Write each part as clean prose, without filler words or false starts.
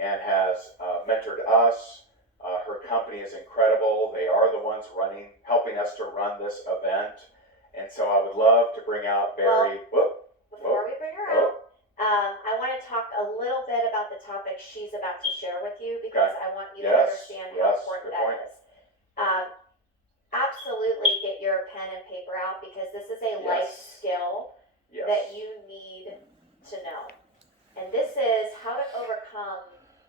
and has mentored us. Her company is incredible. They are the ones helping us to run this event. And so I would love to bring out Barry. Before we bring her out, I want to talk a little bit about the topic she's about to share with you, because I want you to understand how important that is. Absolutely get your pen and paper out, because this is a life skill that you need to know. And this is how to overcome,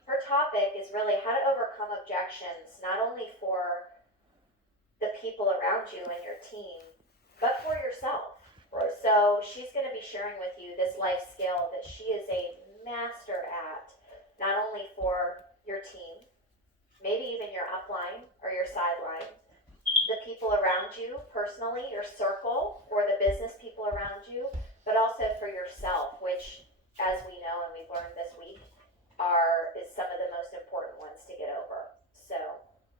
her topic is really how to overcome objections, not only for the people around you and your team, but for yourself. Right. So she's going to be sharing with you this life skill that she is a master at, not only for your team, maybe even your upline or your sideline, the people around you personally, your circle, or the business people around you, but also for yourself, which, as we know and we've learned this week, is some of the most important ones to get over. So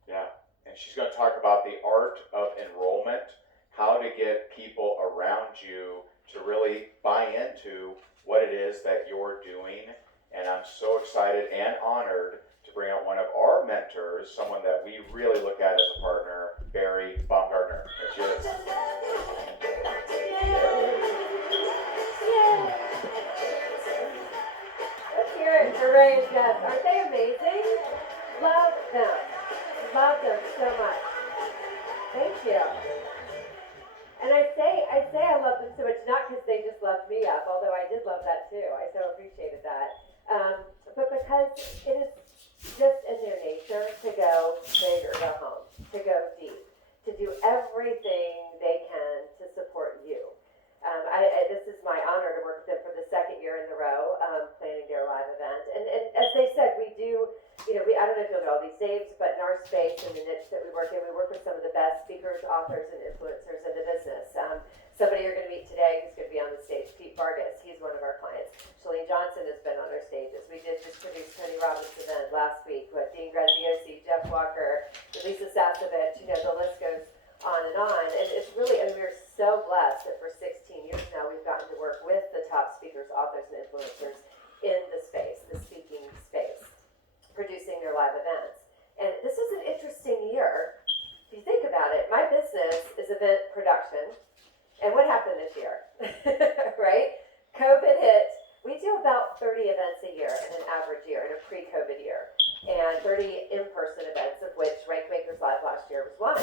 yeah, and she's going to talk about the art of enrollment, how to get people around you to really buy into what it is that you're doing. And I'm so excited and honored to bring out one of our mentors, someone that we really look at as a partner, Barry Baumgartner. There she is. Let's hear it for Ray and Jess. Aren't they amazing? Love them. Love them so much. Thank you. And I say I love them so much, not because they just loved me up, although I did love that too. I so appreciated that. But because it is just in their nature to go big or go home, to go deep, to do everything they can to support you. This is my honor to work with them for the second year in a row, planning their live event. And as they said, we do, I don't know if you'll know all these names, but in our space and the niche that we work in, we work with some of the best speakers, authors, and influencers in the business. Somebody you're going to meet today who's going to be on the stage, Pete Vargas, he's one of our clients. Shalene Johnson has been on our stages. We did just produce Tony Robbins' event last week with Dean Graziosi, Jeff Walker, Lisa Sasovich, the list goes on. And it's really, and we're so blessed that for 16 years now, we've gotten to work with the top speakers, authors, and influencers in the space, the speaking space, producing their live events. And this is an interesting year. If you think about it, my business is event production. And what happened this year, right? COVID hit. We do about 30 events a year in an average year, in a pre-COVID year. And 30 in-person events, of which Rank Makers Live last year was one.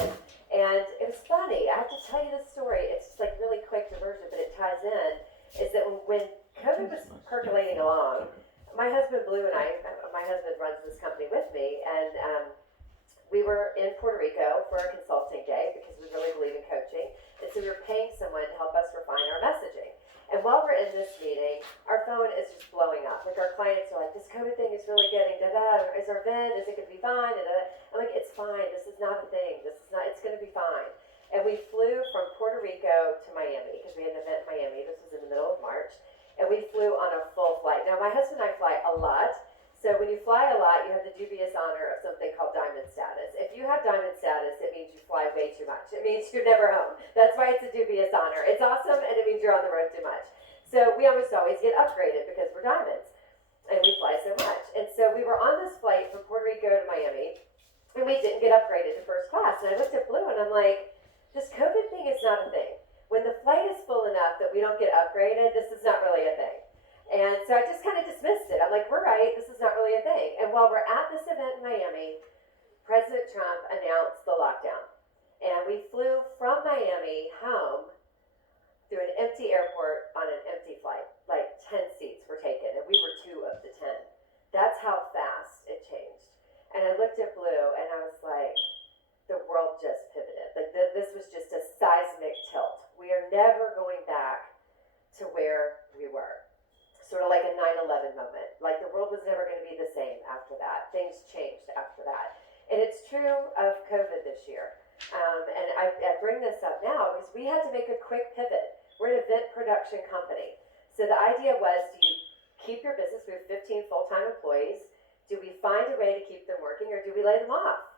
And it was funny. I have to tell you this story. It's just like really quick diversion, but it ties in. Is that when COVID was percolating along, my husband Blue and my husband runs this company with me, and we were in Puerto Rico for a consulting day because we really believe in coaching. And so we were paying someone to help us refine our messaging. And while we're in this meeting, our phone is just blowing up. Like our clients are like, this COVID thing is really getting da-da. Is our event, is it going to be fine? Da-da. I'm like, it's fine. This is not a thing. It's going to be fine. And we flew from Puerto Rico to Miami because we had an event in Miami. This was in the middle of March. And we flew on a full flight. Now, my husband and I fly a lot. So when you fly a lot, you have the dubious honor of something called diamond status. If you have diamond status, it means you fly way too much. It means you're never home. That's why it's a dubious honor. It's awesome, and it means you're on the road too much. So we almost always get upgraded because we're diamonds, and we fly so much. And so we were on this flight from Puerto Rico to Miami, and we didn't get upgraded to first class. And I looked at Blue, and I'm like, this COVID thing is not a thing. When the flight is full enough that we don't get upgraded, this is not really a thing. And so I just kind of dismissed it. I'm like, we're right, this is not really a thing. And while we're at this event in Miami, President Trump announced the lockdown. And we flew from Miami home through an empty airport on an empty flight. Like 10 seats were taken, and we were 2 of the 10. That's how fast it changed. And I looked at Blue, and I was like, the world just pivoted. Like this was just a seismic tilt. We are never going back to where we were. Sort of like a 9/11 moment. Like the world was never going to be the same after that. Things changed after that. And it's true of COVID this year. And I bring this up now because we had to make a quick pivot. We're an event production company. So the idea was, do you keep your business? We have 15 full-time employees. Do we find a way to keep them working, or do we lay them off?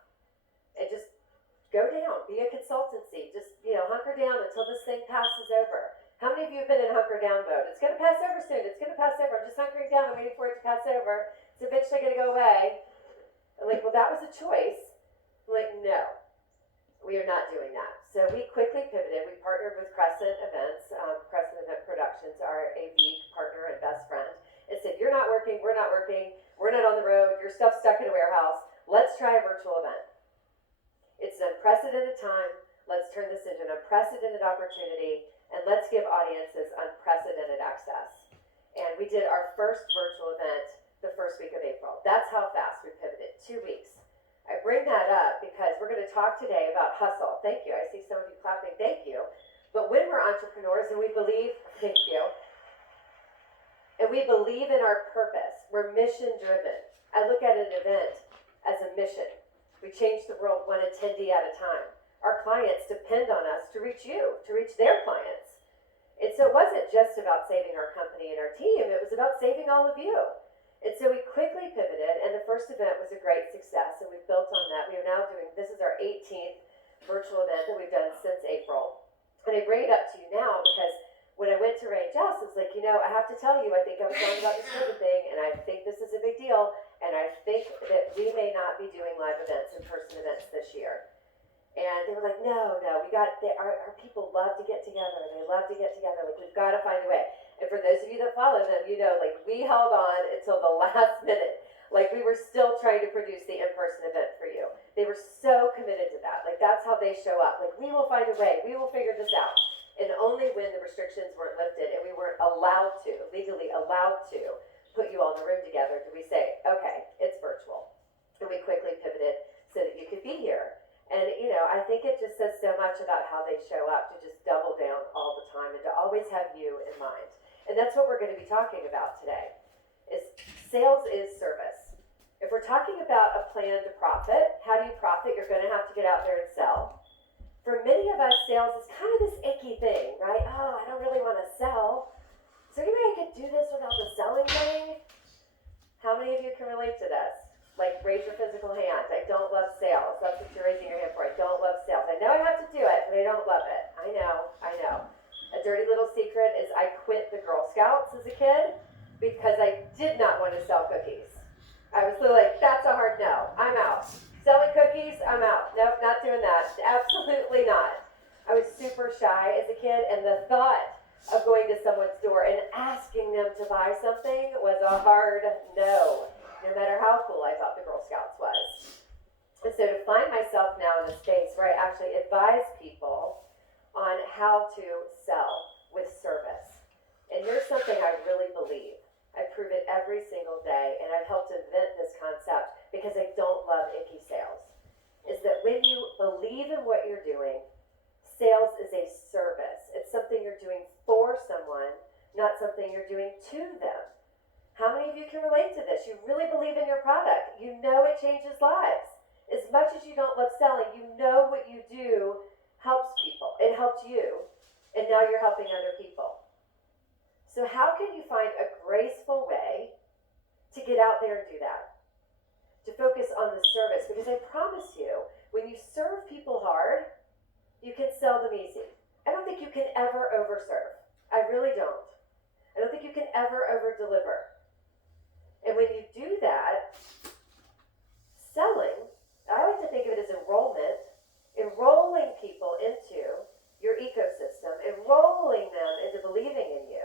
And just go down, be a consultancy. Just, hunker down until this thing passes over. How many of you have been in hunker down mode? It's going to pass over soon. It's going to pass over. I'm just hunkering down. I'm waiting for it to pass over It's eventually going to go away. I'm like, well, that was a choice. I'm like, no, we are not doing that. So we quickly pivoted. We partnered with Crescent Events, Crescent Event Productions, our AV partner and best friend, and said, you're not working, we're not working, we're not on the road, your stuff's stuck in a warehouse. Let's try a virtual event. It's an unprecedented time. Let's turn this into an unprecedented opportunity, and let's give audiences unprecedented access. And we did our first virtual event the first week of April. That's how fast we pivoted, 2 weeks. I bring that up because we're going to talk today about hustle. Thank you. I see some of you clapping. Thank you. But when we're entrepreneurs and we believe, thank you, and we believe in our purpose, we're mission driven. I look at an event as a mission. We change the world one attendee at a time. Our clients depend on us to reach you, to reach their clients. And so it wasn't just about saving our company and our team, it was about saving all of you. And so we quickly pivoted, and the first event was a great success, and we've built on that. We are now doing, this is our 18th virtual event that we've done since April. And I bring it up to you now because when I went to Ray and Jess, I was like, I have to tell you, I think I was wrong about this COVID thing, and I think this is a big deal, and I think that we may not be doing live events, in-person events this year. And they were like, no, our people love to get together. They love to get together. Like, we've got to find a way. And for those of you that follow them, we held on until the last minute. Like, we were still trying to produce the in-person event for you. They were so committed to that. Like, that's how they show up. Like, we will find a way. We will figure this out. And only when the restrictions weren't lifted and we weren't legally allowed to, put you all in the room together, did we say, okay, it's virtual. And we quickly pivoted so that you could be here. And, I think it just says so much about how they show up to just double down all the time and to always have you in mind. And that's what we're going to be talking about today, is sales is service. If we're talking about a plan to profit, how do you profit? You're going to have to get out there and sell. For many of us, sales is kind of this icky thing, right? Oh, I don't really want to sell. Is there any way I could do this without the selling thing? How many of you can relate to this? Like, raise your physical hand. I don't love sales. That's what you're raising your hand for. I don't love sales. I know I have to do it, but I don't love it. I know. A dirty little secret is I quit the Girl Scouts as a kid because I did not want to sell cookies. I was literally like, that's a hard no. I'm out. Selling cookies, I'm out. Nope, not doing that. Absolutely not. I was super shy as a kid, and the thought of going to someone's door and asking them to buy something was a hard no. No matter how cool I thought the Girl Scouts was. And so to find myself now in a space where I actually advise people on how to sell with service. And here's something I really believe. I prove it every single day, and I've helped invent this concept because I don't love icky sales. Is that when you believe in what you're doing, sales is a service. It's something you're doing for someone, not something you're doing to them. How many of you can relate to this? You really believe in your product. You know it changes lives. As much as you don't love selling, you know what you do helps people. It helped you, and now you're helping other people. So how can you find a graceful way to get out there and do that? To focus on the service, because I promise you, when you serve people hard, you can sell them easy. I don't think you can ever overserve. I really don't. I don't think you can ever over-deliver. And when you do that, selling, I like to think of it as enrolling people into your ecosystem, enrolling them into believing in you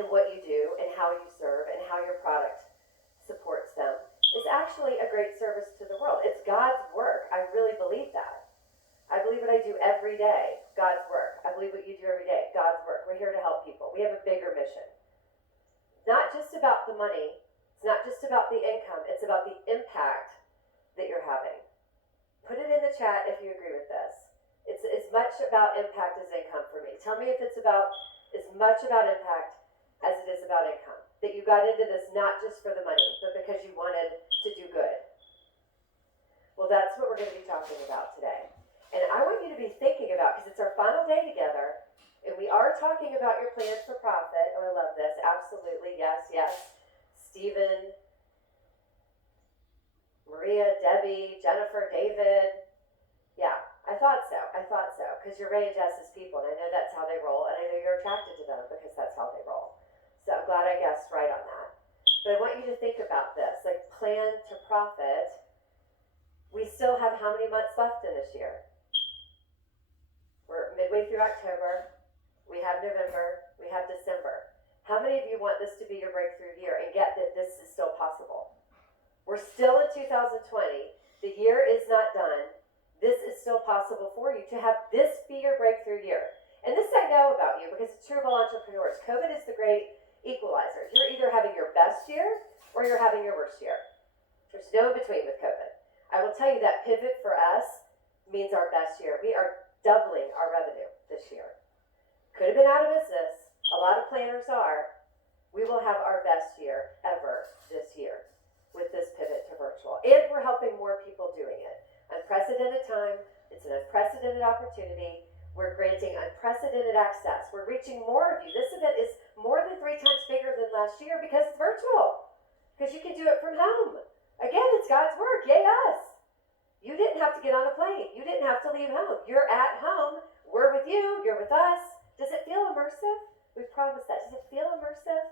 and what you do and how you serve and how your product supports them is actually a great service to the world. It's God's work. I really believe that. I believe what I do every day, God's work. I believe what you do every day, God's work. We're here to help people. We have a bigger mission. Not just about the money. It's not just about the income. It's about the impact that you're having. Put it in the chat if you agree with this. It's as much about impact as income for me. Tell me if it's about as much about impact as it is about income. That you got into this not just for the money, but because you wanted to do good. Well, that's what we're going to be talking about today. And I want you to be thinking about, because it's our final day together, and we are talking about your plans for profit. Oh, I love this. Absolutely. Yes. Stephen, Maria, Debbie, Jennifer, David. Yeah, I thought so. Because you're Ray and Jess's people, and I know that's how they roll, and I know you're attracted to them because that's how they roll. So I'm glad I guessed right on that. But I want you to think about this. profit, we still have how many months left in this year? We're midway through October, we have November, we have December. How many of you want this to be your breakthrough year and get that this is still possible? We're still in 2020. The year is not done. This is still possible for you to have this be your breakthrough year. And this I know about you because it's true of all entrepreneurs. COVID is the great equalizer. You're either having your best year or you're having your worst year. There's no in between with COVID. I will tell you that pivot for us means our best year. We are doubling our revenue this year. Could have been out of business. A lot of planners are. We will have our best year ever this year with this pivot to virtual. And we're helping more people doing it. Unprecedented time. It's an unprecedented opportunity. We're granting unprecedented access. We're reaching more of you. This event is more than 3 times bigger than last year because it's virtual. Because you can do it from home. Again, it's God's work. Yay us. You didn't have to get on a plane. You didn't have to leave home. You're at home. We're with you. You're with us. Does it feel immersive? We promised that. Does it feel immersive?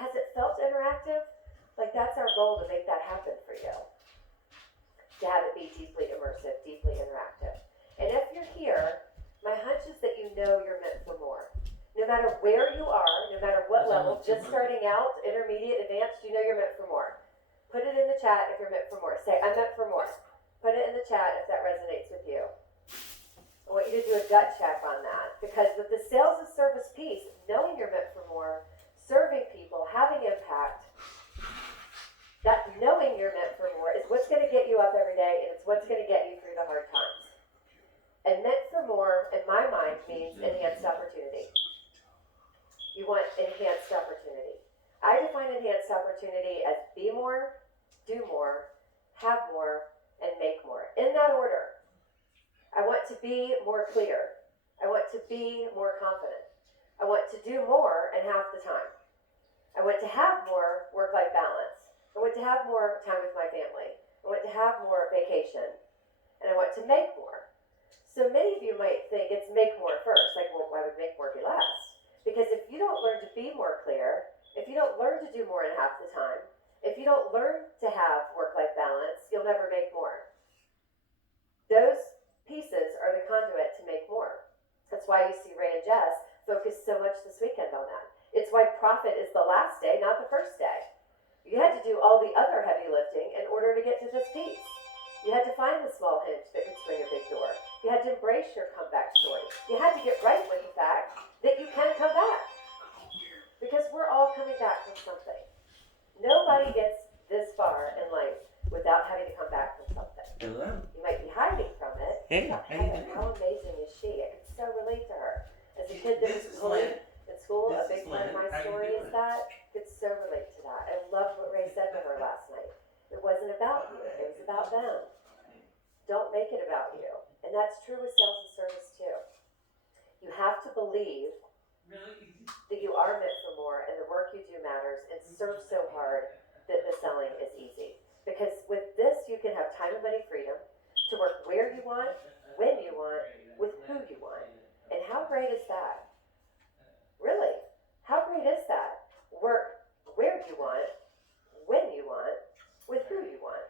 Has it felt interactive? Like that's our goal to make that happen for you. To have it be deeply immersive, deeply interactive. And if you're here, my hunch is that you know you're meant for more. No matter where you are, no matter what level, just starting out, intermediate, advanced, you know you're meant for more. Put it in the chat if you're meant for more. Say, I'm meant for more. Put it in the chat if that resonates with you. I want you to do a gut check on that. Because with the sales and service piece, knowing you're meant for more, serving people, having impact, that knowing you're meant for more is what's going to get you up every day, and it's what's going to get you through the hard times. And meant for more, in my mind, means enhanced opportunity. You want enhanced opportunity. I define enhanced opportunity as be more, do more, have more, and make more. In that order. I want to be more clear. I want to be more confident. I want to do more in half the time. I want to have more work-life balance. I want to have more time with my family. I want to have more vacation. And I want to make more. So many of you might think it's make more first. Like, well, why would make more be last? Because if you don't learn to be more clear, if you don't learn to do more in half the time, if you don't learn to have work-life balance, you'll never make more. Those pieces are the conduit to make more. That's why you see Ray and Jess focus so much this weekend on that. It's why profit is the last day, not the first day. You had to do all the other heavy lifting in order to get to this piece. You had to find the small hinge that could swing a big door. You had to embrace your comeback story. You had to get right with the fact that you can come back. Because we're all coming back from something. Nobody gets this far in life without having to come back from something. Hello. You might be hiding from it. Hey, But how you Heather, doing? how amazing is she? I can so relate to her. As a kid that was This is bullied Lynn. in school, a This big is part of Lynn. my How you story is doing? that. I could so relate to that. I loved what Ray said to her last night. It wasn't about you. It was about them. Don't make it about you. And that's true with sales and service too. You have to believe that you are meant for more and the work you do matters and serve so hard that the selling is easy. Because with this, you can have time and money freedom to work where you want, when you want, with who you want. And how great is that? Really? How great is that? Work where you want, when you want, with who you want.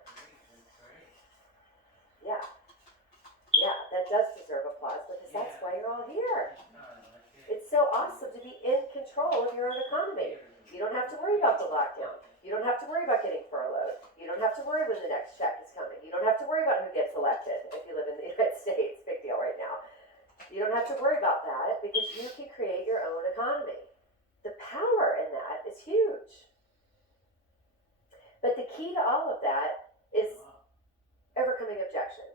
Yeah. Yeah, that does deserve applause because that's why you're all here. It's so awesome to be in control of your own economy. You don't have to worry about the lockdown. You don't have to worry about getting furloughed. You don't have to worry when the next check is coming. You don't have to worry about who gets elected if you live in the United States. Big deal right now. You don't have to worry about that because you can create your own economy. The power in that is huge. But the key to all of that is overcoming objections.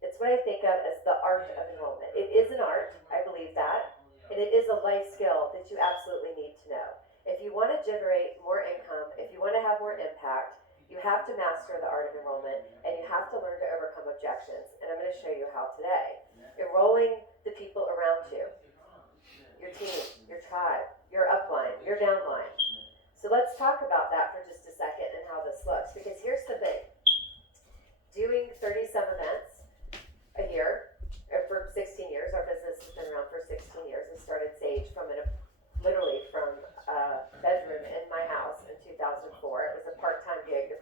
It's what I think of as the art of enrollment. It is an art, I believe that, and it is a life skill that you absolutely need to know. If you want to generate more income, if you want to have more impact, you have to master the art of enrollment, and you have to learn to overcome objections. And I'm going to show you how today. Enrolling the people around you, your team, your tribe, your upline, your downline. So let's talk about that for just a second and how this looks, because here's the thing. Doing 30-some events a year, or for 16 years, our business has been around for 16 years and started Sage literally from a bedroom in my house in 2004. It was a part-time gig of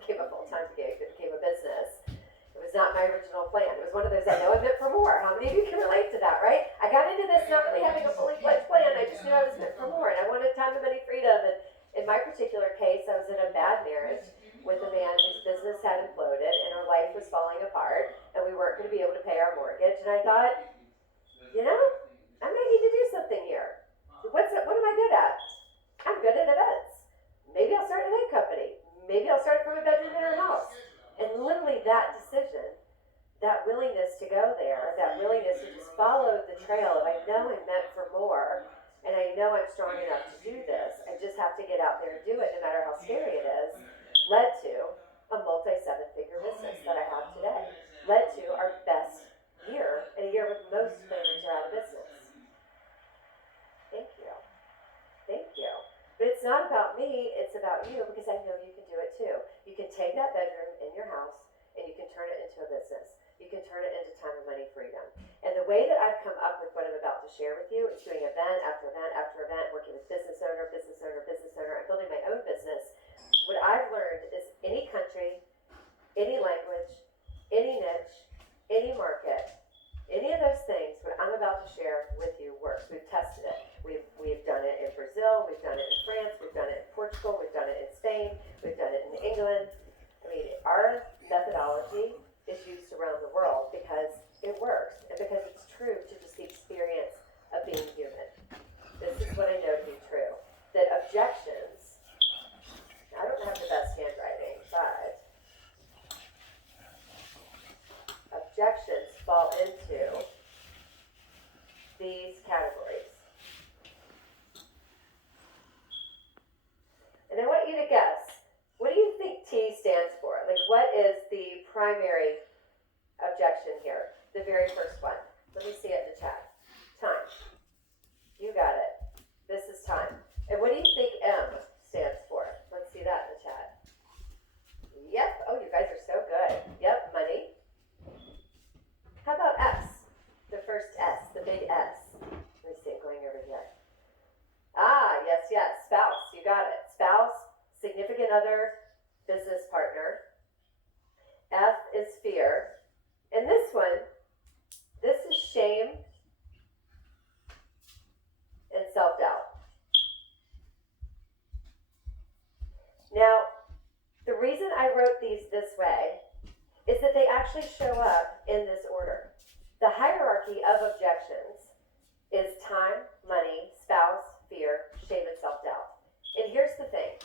really having a fully fledged plan. I just knew I was meant for more, and I wanted time and money freedom. And in my particular case, I was in a bad marriage with a man whose business had imploded, and our life was falling apart, and we weren't going to be able to pay our mortgage. And I thought, you know, I may need to do something here. What am I good at? I'm good at events. Maybe I'll start an event company. Maybe I'll start from a bedroom in our house. And literally that decision, that willingness to go there, that willingness to just follow the trail of I know I'm meant for more, and I know I'm strong enough to do this. I just have to get out there and do it no matter how scary it is, led to a multi-7-figure business that I have today. Led to our best year, and a year with most planners are out of business. Thank you. Thank you. But it's not about me, it's about you, because I know you can do it too. You can take that bedroom in your house and you can turn it into a business. You can turn it into time and money freedom. And the way that I've come up with what I'm about to share with you is doing event after event after event, working with business owner. I'm building my own business. What I've learned is any country, any language, any niche, any market, any of those things, what I'm about to share with you works. We've tested it. We've done it in Brazil, we've done it in France, we've done it in Portugal, we've done it in Spain, we've done it in England. I mean, our methodology is used around the world because it works and because it's true to just the experience of being human. This is what I know to be true. That objections, I don't have the best handwriting, but objections fall into these categories. And I want you to guess, what do you think T stands for? Like, what is the primary objection here? The very first one. Let me see it in the chat. Time. You got it. This is time. And what do you think M stands for? Let's see that in the chat. Yep. Oh, you guys are so good. Yep, money. How about S? The first S, the big S. Let me see, I'm going over here. Ah, yes, spouse. You got it. Spouse, significant other, business partner. F is fear. And this one, this is shame and self-doubt. Now, the reason I wrote these this way is that they actually show up in this order. The hierarchy of objections is time, money, spouse, fear, shame, and self-doubt. And here's the thing.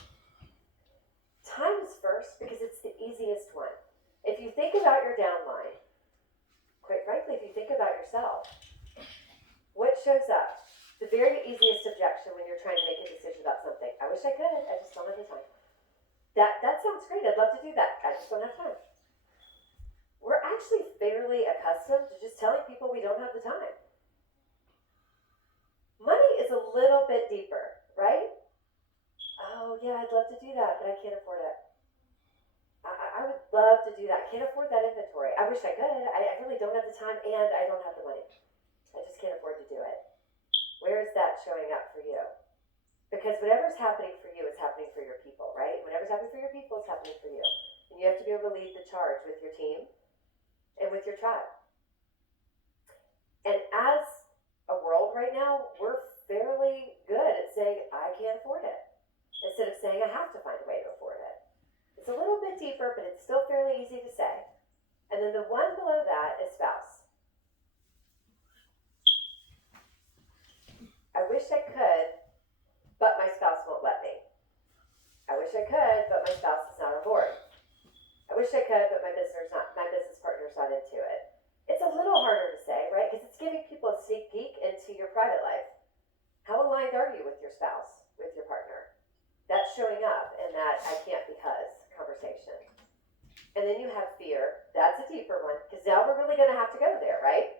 Time is first because it's the easiest one. If you think about your downline, quite frankly, if you think about yourself, what shows up? The very easiest objection when you're trying to make a decision about something. I wish I could, I just don't have the time. That sounds great, I'd love to do that. I just don't have time. We're actually fairly accustomed to just telling people we don't have the time. Money is a little bit deeper, right? Oh yeah, I'd love to do that, but I can't afford it. I would love to do that. I can't afford that inventory. I wish I could. I really don't have the time and I don't have the money. I just can't afford to do it. Where is that showing up for you? Because whatever's happening for you is happening for your people, right? Whatever's happening for your people is happening for you. And you have to be able to lead the charge with your team and with your tribe. And as a world right now, we're fairly good at saying, I can't afford it, instead of saying I have to find a way to afford it. It's a little bit deeper, but it's still fairly easy to say. And then the one below that is spouse. I wish I could, but my spouse won't let me. I wish I could, but my spouse is not on board. I wish I could, but my business partner's not into it. It's a little harder to say, right? Because it's giving people a sneak peek into your private life. How aligned are you with your spouse, with your partner? That's showing up in that I can't because conversation. And then you have fear. That's a deeper one, because now we're really going to have to go there, right?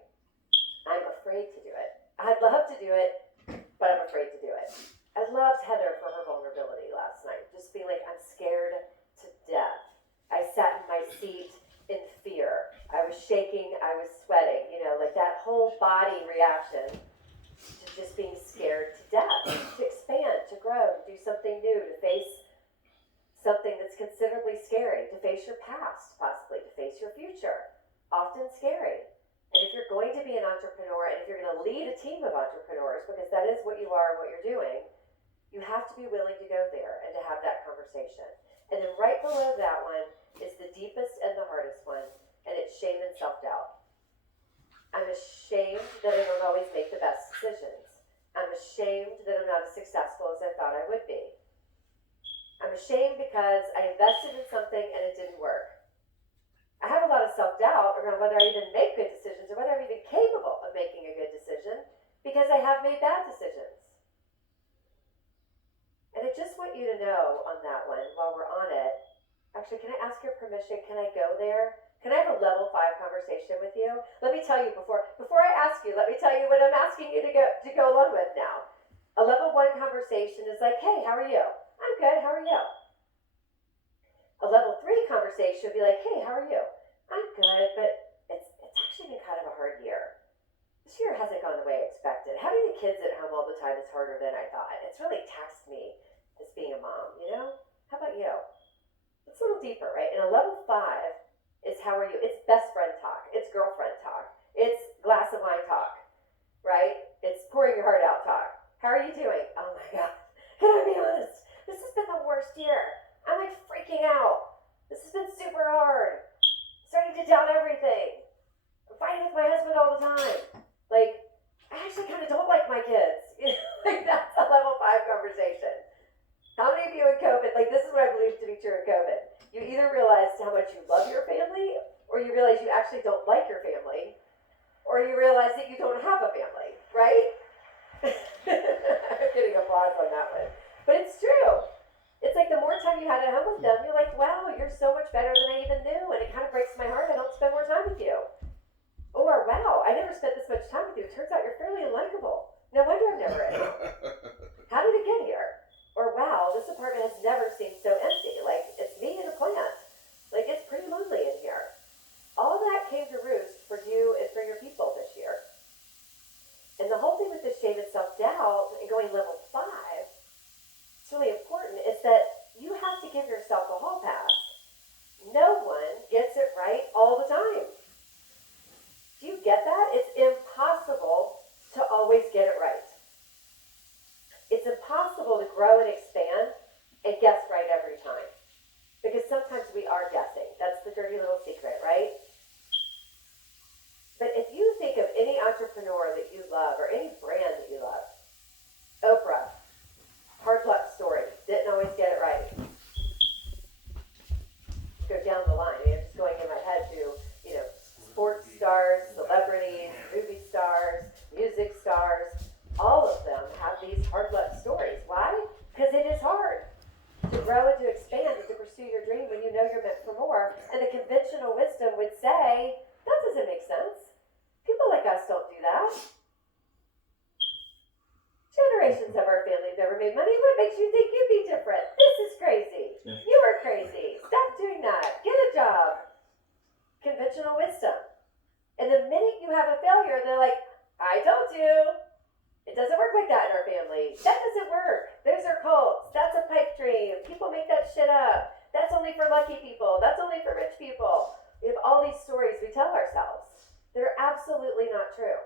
I'm afraid to do it. I'd love to do it, but I'm afraid to do it. I loved Heather for her vulnerability last night. Just being like, I'm scared to death. I sat in my seat in fear. I was shaking, I was sweating, like that whole body reaction to just being scared to death, to expand, to grow, to do something new, to face something that's considerably scary, to face your past, possibly, to face your future. Often scary. And if you're going to be an entrepreneur, and if you're going to lead a team of entrepreneurs, because that is what you are and what you're doing, you have to be willing to go there and to have that conversation. And then right below that one is the deepest and the hardest one, and it's shame and self-doubt. I'm ashamed that I don't always make the best decisions. I'm ashamed that I'm not as successful as I thought I would be. I'm ashamed because I invested in something and it didn't work. I have a lot of self-doubt around whether I even make good decisions or whether I'm even capable of making a good decision because I have made bad decisions. And I just want you to know on that one, while we're on it, actually, can I ask your permission? Can I go there? Can I have a level 5 conversation with you? Let me tell you before I ask you, let me tell you what I'm asking you to go along with now. A level 1 conversation is like, hey, how are you? I'm good, how are you? A level 3 conversation would be like, hey, how are you? I'm good, but it's actually been kind of a hard year. This year hasn't gone the way I expected. Having the kids at home all the time is harder than I thought. It's really taxed me as being a mom, you know? How about you? It's a little deeper, right? And a level 5 is how are you? It's best friend talk. It's girlfriend talk. It's glass of wine talk, right? It's pouring your heart out talk. How are you doing? Oh my God. Can I be honest? This has been the worst year. I'm like freaking out. This has been super hard. Starting to doubt everything. I'm fighting with my husband all the time. Like, I actually kind of don't like my kids. You know, like that's a level 5 conversation. How many of you in COVID, like this is what I believe to be true in COVID. You either realized how much you love your family, or you realize you actually don't like your family, or you realize that you don't have a family, right? I'm getting applause on that one. But it's true. It's like the more time you had at home with them, you're like, wow, you're so much better than I even knew, and it kind of breaks my heart I don't spend more time with you. Or, wow, I never spent this much time with you. It turns out you're fairly unlikable. No wonder I'm never in. How did it get here? Or, wow, this apartment has never seemed so empty. Like, it's me and a plant. Like, it's pretty lonely in here. All that came to roost for you and for your people this year. And the whole thing with this shame and self-doubt and going level 5, it's really important, is that you have to give yourself a hall pass. No one gets it right all the time. Do you get that? It's impossible to always get it right. It's impossible to grow and expand and guess right every time. Because sometimes we are guessing. That's the dirty little secret, right? But if you think of any entrepreneur that you love or any brand that you love, Oprah, hard luck story, didn't always get it right. Go down the line. I'm just going in my head to, sports stars, celebrities, movie stars, music stars. All of them have these hard luck stories. Why? Because it is hard to grow and to expand and to pursue your dream when you know you're meant for more. And the conventional wisdom would say, that doesn't make sense. People like us don't do that. Generations of our family have never made money. What makes you think you'd be different? This is crazy. You are crazy. Stop doing that. Get a job. Conventional wisdom. And the minute you have a failure, they're like, I told you. It doesn't work like that in our family. That doesn't work. Those are cults. That's a pipe dream. People make that shit up. That's only for lucky people. That's only for rich people. We have all these stories we tell ourselves that are absolutely not true.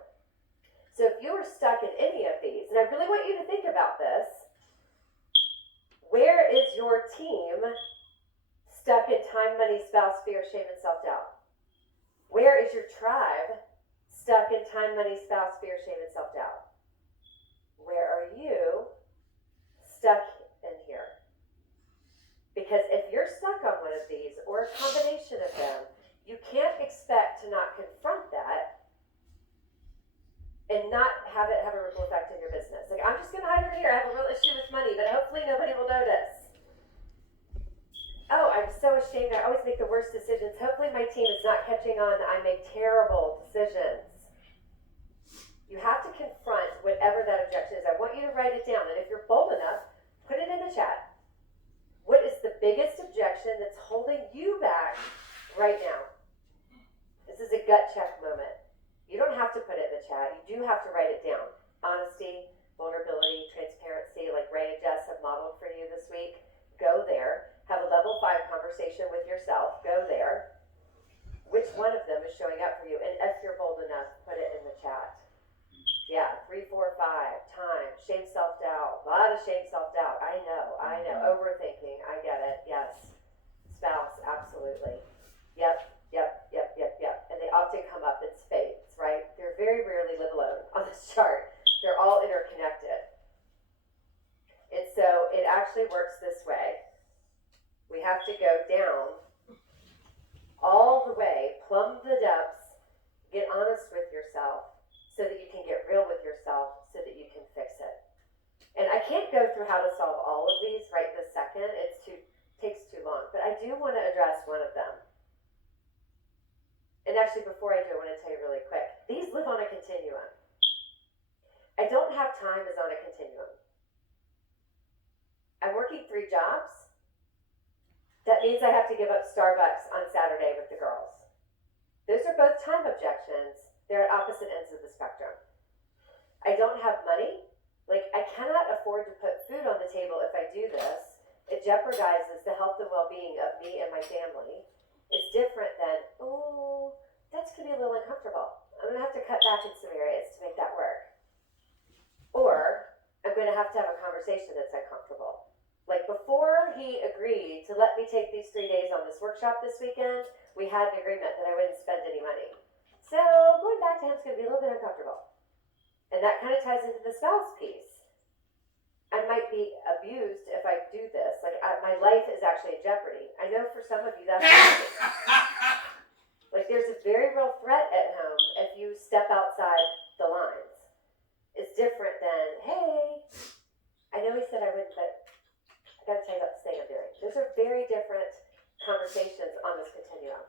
So if you were stuck in any of these, and I really want you to think about this, where is your team stuck in time, money, spouse, fear, shame, and self-doubt? Where is your tribe stuck in time, money, spouse, fear, shame, and self-doubt? Where are you stuck in here? Because if you're stuck on one of these, or a combination of them, you can't expect to not confront that and not have it have a ripple effect in your business. Like, I'm just going to hide over here. I have a real issue with money, but hopefully nobody will notice. Oh, I'm so ashamed. I always make the worst decisions. Hopefully my team is not catching on that I make terrible decisions. You have to confront whatever that objection is. I want you to write it down. And if you're bold enough, put it in the chat. What is the biggest objection that's holding you back right now? This is a gut check moment. You don't have to put it in the chat. You do have to write it down. Honesty, vulnerability, transparency, like Ray and Jess have modeled for you this week. Go there. Have a level 5 conversation with yourself. Go there. which one of them is showing up for you? And if you're bold enough, put it in the chat. Yeah, 3, 4, 5, time, shame, self-doubt, a lot of shame, self-doubt. I know, overthinking, I get it, yes. Spouse, absolutely. Yep. And they often come up in spades, right? They're very rarely live alone on this chart. They're all interconnected. And so it actually works this way. We have to go down all the way, plumb the depths, get honest with yourself so that you can get real with yourself so that you can fix it. And I can't go through how to solve all of these right this second. It takes too long. But I do want to address one of them. And actually, before I do, I want to tell you really quick. These live on a continuum. I don't have time is on a continuum. I'm working 3 jobs. That means I have to give up Starbucks on Saturday with the girls. Those are both time objections. They're at opposite ends of the spectrum. I don't have money. Like, I cannot afford to put food on the table if I do this. It jeopardizes the health and well-being of me and my family. It's different than, oh, that's going to be a little uncomfortable. I'm going to have to cut back in some areas to make that work. Or I'm going to have a conversation that's uncomfortable. Like, before he agreed to let me take these 3 days on this workshop this weekend, we had an agreement that I wouldn't spend any money. So going back to him is going to be a little bit uncomfortable. And that kind of ties into the spouse piece. I might be abused if I do this. Like, my life is actually in jeopardy. I know for some of you that's like, there's a very real threat at home if you step outside the lines. It's different than, hey, I know he said I wouldn't, but I got to tell you about this thing I'm doing. Those are very different conversations on this continuum.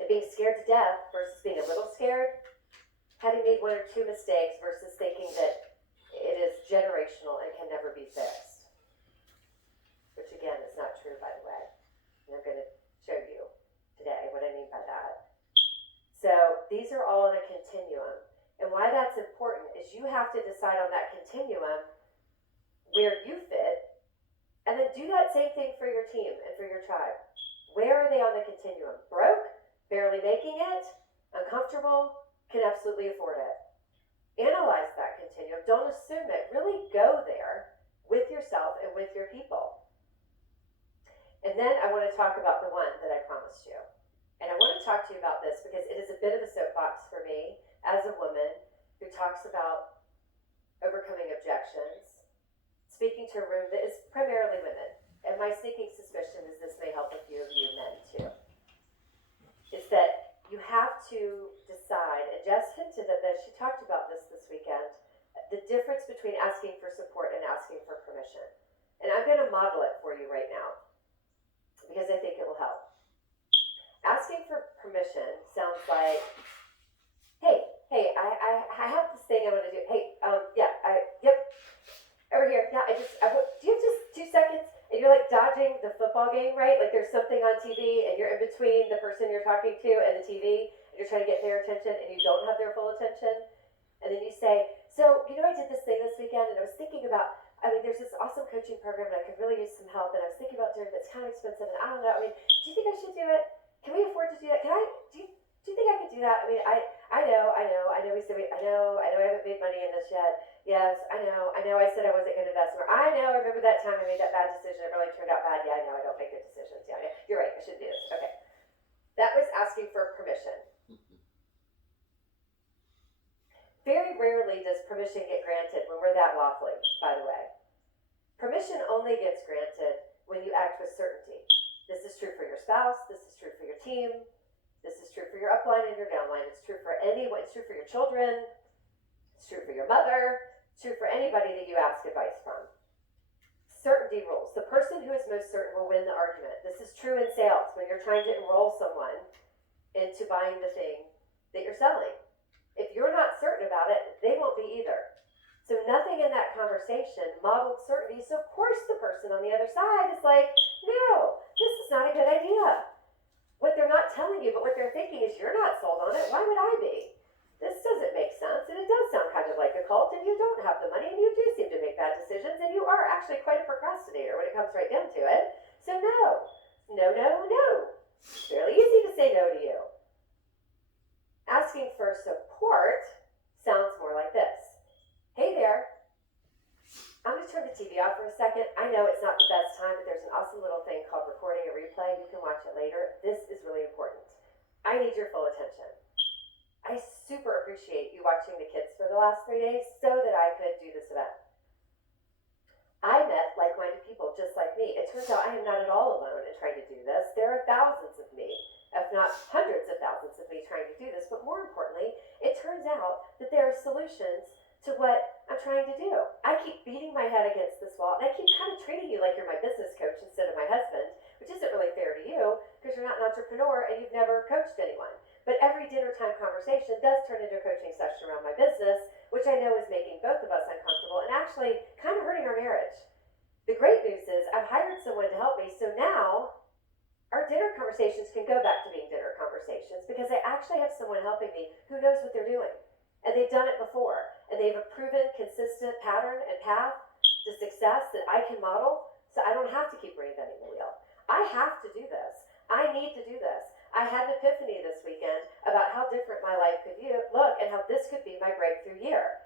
And being scared to death versus being a little scared, having made 1 or 2 mistakes versus thinking that it is generational and can never be fixed. Which again is not true, by the way. And I'm going to show you today what I mean by that. So these are all in a continuum. And why that's important is you have to decide on that continuum where you fit, and then do that same thing for your team and for your tribe. Where are they on the continuum? Broke? Barely making it? Uncomfortable? Can absolutely afford it. Analyze that continuum. Don't assume it. Really go there with yourself and with your people. And then I want to talk about the one that I promised you. And I want to talk to you about this because it is a bit of a soapbox for me as a woman who talks about overcoming objections, speaking to a room that is primarily women. And my sneaking suspicion is this may help a few of you men too. Is that you have to decide, and Jess hinted at this, she talked about this weekend, the difference between asking for support and asking for permission. And I'm going to model it for you right now, because I think it will help. Asking for permission sounds like, hey, I have this thing I want to do. Hey, over here. Yeah, do you have just 2 seconds? And you're like dodging the football game, right? Like there's something on TV and you're in between the person you're talking to and the TV and you're trying to get their attention and you don't have their full attention. And then you say, so, I did this thing this weekend and I was thinking about, there's this awesome coaching program and I could really use some help and I was thinking about doing it, but it's kind of expensive and I don't know. Do you think I should do it? Can we afford to do that? Do you think I could do that? I know we said I haven't made money in this yet. Yes, I know I said I wasn't going to invest more. I remember that time I made that bad decision. It really turned out bad. Yeah, I know I don't make good decisions. Yeah, you're right. I should do this. Okay. That was asking for permission. Very rarely does permission get granted when we're that waffly, by the way. Permission only gets granted when you act with certainty. This is true for your spouse. This is true for your team. This is true for your upline and your downline. It's true for anyone. It's true for your children. It's true for your mother. It's true for anybody that you ask advice from. Certainty rules. The person who is most certain will win the argument. This is true in sales when you're trying to enroll someone into buying the thing that you're selling. If you're not certain about it, they won't be either. So nothing in that conversation modeled certainty. So of course the person on the other side is like, no, this is not a good idea. What they're not telling you, but what they're thinking is you're not sold on it. Why would I be? This doesn't make sense. And it does sound kind of like a cult and you don't have the money and you do seem to make bad decisions and you are actually quite a procrastinator when it comes right down to it. So no. It's fairly easy to say no to you. second? I know it's not the best time, but there's an awesome little thing called recording a replay. You can watch it later. This is really important. I need your full attention. I super appreciate you watching the kids for the last 3 days so that I could do this event. I met like-minded people just like me. It turns out I am not at all alone in trying to do this. There are thousands of me, if not hundreds of thousands of me trying to do this. But more importantly, it turns out that there are solutions to what I'm trying to do. I keep beating my head against this wall, and I keep kind of treating you like you're my business coach instead of my husband, which isn't really fair to you because you're not an entrepreneur and you've never coached anyone. But every dinner time conversation does turn into a coaching session around my business, which I know is making both of us uncomfortable and actually kind of hurting our marriage. The great news is I've hired someone to help me, so now our dinner conversations can go back to being dinner conversations because I actually have someone helping me who knows what they're doing. And they've done it before, and they have a proven, consistent pattern and path to success that I can model, so I don't have to keep reinventing the wheel. I have to do this. I need to do this. I had an epiphany this weekend about how different my life could look and how this could be my breakthrough year.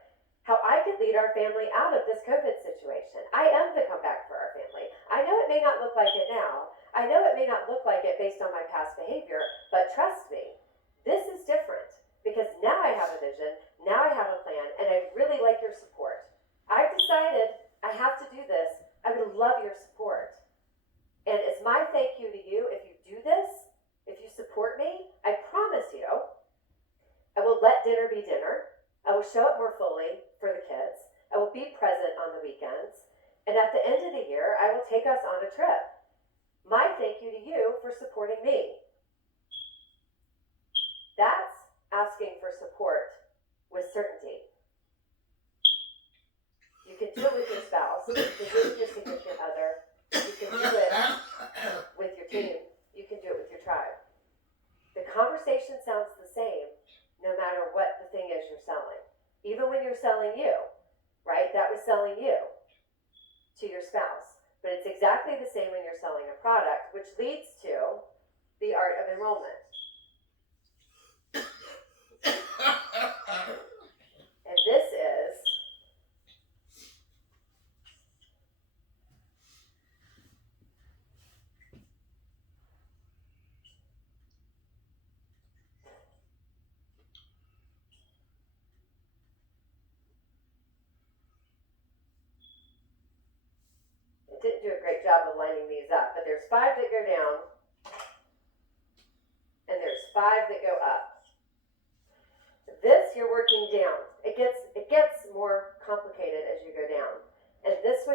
How I could lead our family out of this COVID situation. I am the comeback for our family. I know it may not look like it now. I know it may not look like it based on my past behavior, but trust me, this is different because now I have a vision, now I have a plan, and I'd really like your support. I've decided I have to do this. I would love your support. And as my thank you to you, if you do this, if you support me, I promise you, I will let dinner be dinner. I will show up more fully for the kids. I will be present on the weekends. And at the end of the year, I will take us on a trip. My thank you to you for supporting me. That's asking for support with certainty. You can do it with your spouse. You can do it with your significant other. You can do it with your team. You can do it with your tribe. The conversation sounds the same no matter what the thing is you're selling. Even when you're selling you, right? That was selling you to your spouse. But it's exactly the same when you're selling a product, which leads to the art of enrollment. And this is didn't do a great job of lining these up, but there's 5 that go down, and there's 5 that go up. This, you're working down.